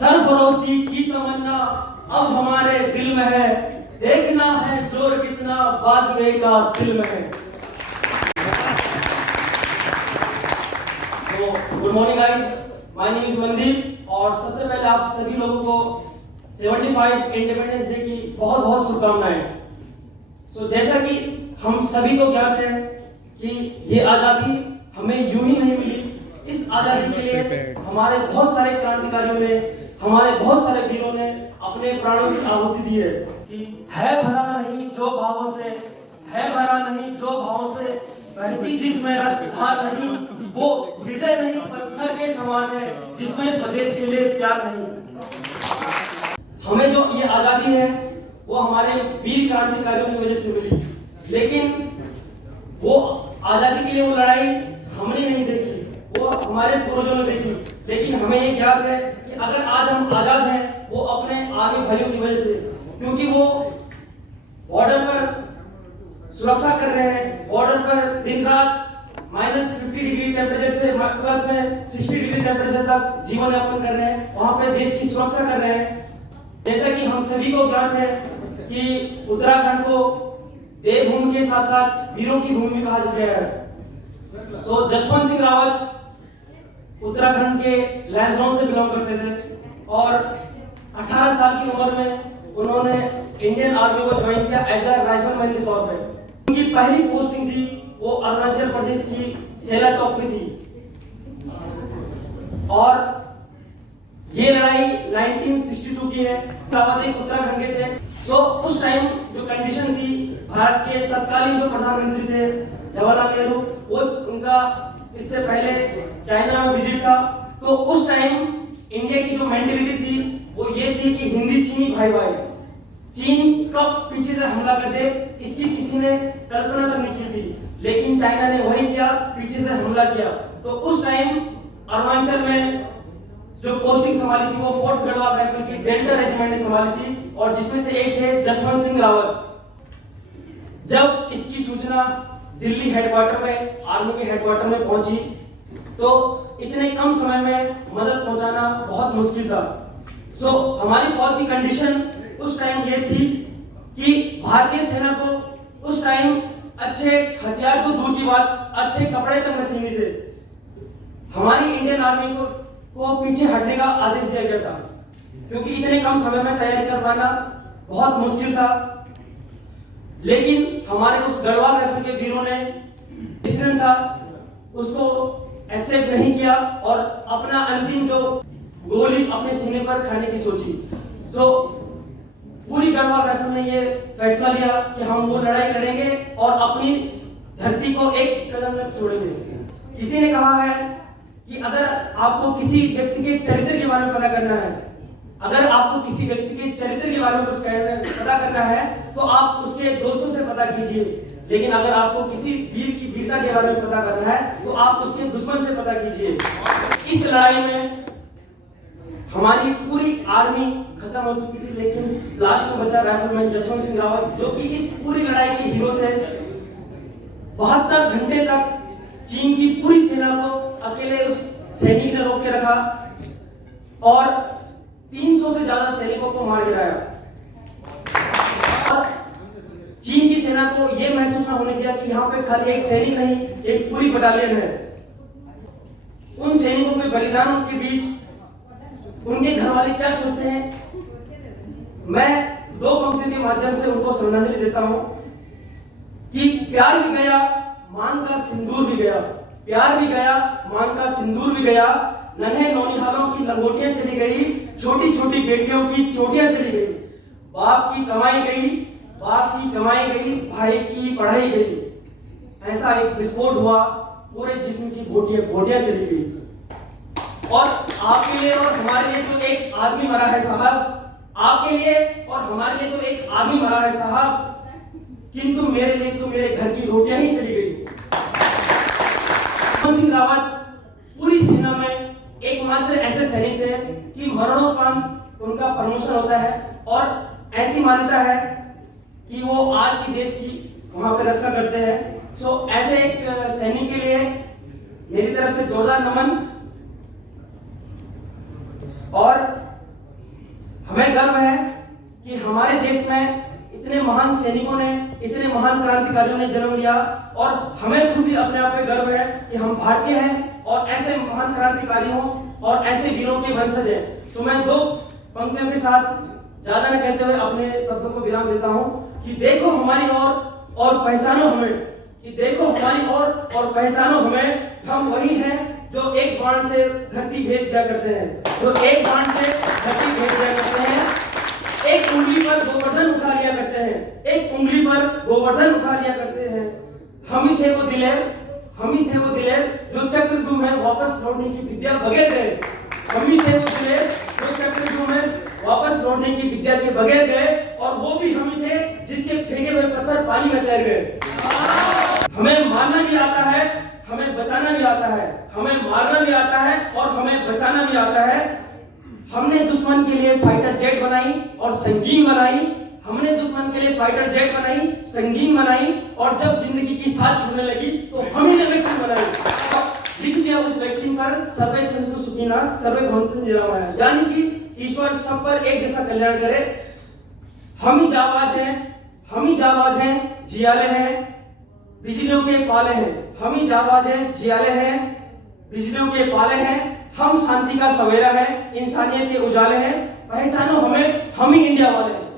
सरफरोशी की तमन्ना अब हमारे दिल में है, देखना है जोर कितना बाजुए का दिल में है। तो good morning guys, my name is Mandeep और सबसे पहले आप सभी लोगों को 75 इंडिपेंडेंस डे की बहुत बहुत शुभकामनाएं। सो जैसा कि हम सभी को ज्ञात है कि ये आज़ादी हमें यूं ही नहीं मिली। इस आज़ादी के लिए हमारे बहुत सारे क्रांतिकारियों ने, हमारे बहुत सारे वीरों ने अपने प्राणों की आहुति दी है कि है भरा नहीं जो भावों से, है भरा नहीं जो भावों से, बहती जिसमें रस धार नहीं, वो हृदय नहीं पत्थर के समान है जिसमें स्वदेश के लिए प्यार नहीं। हमें जो ये आज़ादी है वो हमारे वीर क्रांतिकारियों की वजह से मिली, लेकिन वो आज़ादी के लिए वो लड़ाई हमने नहीं देखी, वो हमारे पूर्वजों ने देखी। लेकिन हमें ये ज्ञात है कि अगर आज हम आज़ाद हैं वो अपने आर्मी भाइयों की वजह से, क्योंकि वो बॉर्डर पर सुरक्षा कर रहे हैं, बॉर्डर पर दिन रात -50 डिग्री टेम्परेचर से प्लस में 60 डिग्री टेम्परेचर तक जीवन यापन कर रहे हैं, वहां पे देश की सुरक्षा कर रहे हैं। जैसा कि हम सभी को ज्ञात है कि उत्तराखंड को देवभूमि के साथ साथ वीरों की भूमि कहा गया है। तो जसवंत सिंह रावत उत्तराखंड के लैंसडाउन से बिलोंग करते थे और 18 साल की उम्र में उन्होंने इंडियन आर्मी को ज्वाइन किया एज अ राइफलमैन के तौर पे। उनकी पहली पोस्टिंग थी वो अरुणाचल प्रदेश की सेला टॉप में थी और ये लड़ाई 1962 की है। रावत एक उत्तराखंड के थे। तो उस टाइम जो कंडीशन थी, भारत के तत्कालीन जो प्रधानमंत्री थे जवाहरलाल नेहरू, वो उनका इससे पहले चाइना में विजिट था। तो उस टाइम इंडिया की जो मेंटेलिटी थी वो ये थी कि हिंदी चीनी भाई भाई, चीन कब पीछे से हमला कर दे इसकी किसी ने कल्पना तक नहीं की थी, लेकिन चाइना ने वही किया, पीछे से हमला किया। तो उस टाइम अरुणाचल में जो पोस्टिंग संभाली थी वो 4th गढ़वाल राइफल की डेल्टा रेजिमेंट ने संभाली थी और जिसमें से एक थे जसवंत सिंह रावत। जब इसकी सूचना दिल्ली हेडक्वार्टर में, आर्मी के हेडक्वार्टर में पहुंची तो इतने कम समय में मदद पहुंचाना बहुत मुश्किल था। सो हमारी फौज की कंडीशन उस टाइम ये थी कि भारतीय सेना को उस टाइम अच्छे हथियार तो दूर की बात, अच्छे कपड़े तक नसीब नहीं थे। हमारी इंडियन आर्मी को पीछे हटने का आदेश दिया गया था क्योंकि इतने कम समय में तैयारी कर पाना बहुत मुश्किल था। लेकिन हमारे उस गढ़वाल राइफल के वीरों ने डिसीजन था उसको एक्सेप्ट नहीं किया और अपना अंतिम जो गोली अपने सीने पर खाने की सोची। तो पूरी गढ़वाल राइफल ने ये फैसला लिया कि हम वो लड़ाई लड़ेंगे और अपनी धरती को एक कदम न छोड़ेंगे। किसी ने कहा है कि अगर आपको किसी व्यक्ति के चरित्र के बारे में पता करना है, अगर आपको किसी व्यक्ति के चरित्र के बारे में कुछ पता करना है तो आप उसके दोस्तों से पता कीजिए, लेकिन अगर आपको किसी वीर की वीरता के बारे में पता करना है तो आप उसके दुश्मन से पता कीजिए। इस लड़ाई में हमारी पूरी आर्मी खत्म हो चुकी थी, लेकिन लास्ट में बचा राइफलमैन जसवंत सिंह रावत जो कि इस पूरी लड़ाई के हीरो थे। 72 घंटे तक चीन की पूरी सेना को अकेले उस सैनिक ने रोक के रखा और 300 से ज्यादा सैनिकों को मार गिराया और चीन की सेना को यह महसूस न होने दिया कि यहाँ पे खाली एक सैनिक नहीं, एक पूरी बटालियन है। उन सैनिकों के बलिदानों के बीच उनके घर वाले क्या सोचते हैं, मैं 2 पंक्तियों के माध्यम से उनको श्रद्धांजलि देता हूं कि प्यार भी गया, मांग का सिंदूर भी गया, प्यार भी गया, मांग का सिंदूर भी गया, नन्हे नौनिहालों की लंगोटियां चली गई, छोटी छोटी बेटियों की चोटियां चली गई, बाप की कमाई गई, बाप की कमाई गई, भाई की पढ़ाई गई। ऐसा एक विस्फोट हुआ, पूरे जिस्म की बोटियां चली गई। और आपके लिए और हमारे लिए तो एक आदमी मरा है साहब, आपके लिए और हमारे लिए तो एक आदमी मरा है साहब, किंतु मेरे लिए तो मेरे घर की रोटियां ही चली गई। जसवंत सिंह रावत पूरी सेना में एकमात्र ऐसे सैनिक थे कि मरणोपरांत उनका प्रमोशन होता है और ऐसी मान्यता है कि वो आज की देश की वहां पे रक्षा करते हैं। सो ऐसे एक सैनिक के लिए मेरी तरफ से जोरदार नमन। और हमें गर्व है कि हमारे देश में इतने महान सैनिकों ने, इतने महान क्रांतिकारियों ने जन्म लिया और हमें खुद ही अपने आप पे गर्व है कि हम भारतीय हैं और ऐसे महान क्रांतिकारियों और ऐसे वीरों के वंशज हैं। तो मैं दो पंक्तियों के साथ ज्यादा न कहते हुए अपने शब्दों को विराम देता हूं कि देखो हमारी ओर और पहचानो हमें, कि देखो हमारी ओर और पहचानो हमें, हम वही हैं जो एक बाण से धरती भेद दिया करते हैं, जो एक बाण से धरती भेद दिया करते हैं, एक उंगली पर गोवर्धन उठा लिया करते हैं, एक उंगली पर गोवर्धन उठा लिया करते हैं। हम ही थे वो दिलेर, हम ही थे वो दिलेर जो चक्रव्यूह में वापस लौटने की विद्या बगैर गए, हम ही थे वो दिलेर जो चक्रव्यूह में वापस लौटने की विद्या के बगैर गए, और वो भी हम ही थे जिसके फेंके हुए पत्थर पानी में तैर गए। हमें मारना भी आता है, हमें बचाना भी आता है, हमें मारना भी आता है और हमें बचाना भी आता है। हमने दुश्मन के लिए फाइटर जेट बनाई और संगीन बनाई, हमने दुश्मन के लिए फाइटर जेट बनाई, संगीन बनाई, और जब जिंदगी की साथ छूटने लगी तो हम ही ने वैक्सीन बनाई। लिख दिया उस वैक्सीन पर सर्वे सन्तु सुखिनः सर्वे भवन्तु निरामयः, यानी कि ईश्वर सब पर एक जैसा कल्याण करे। हम ही जाबाज हैं, हम ही जाबाज हैं, जियाले हैं, बिजलियों के पाले हैं, हम ही जाबाज हैं, जियाले हैं, बिजलियों के पाले हैं, हम शांति का सवेरा है, इंसानियत के उजाले हैं, पहचानो हमें, हम ही इंडिया वाले हैं।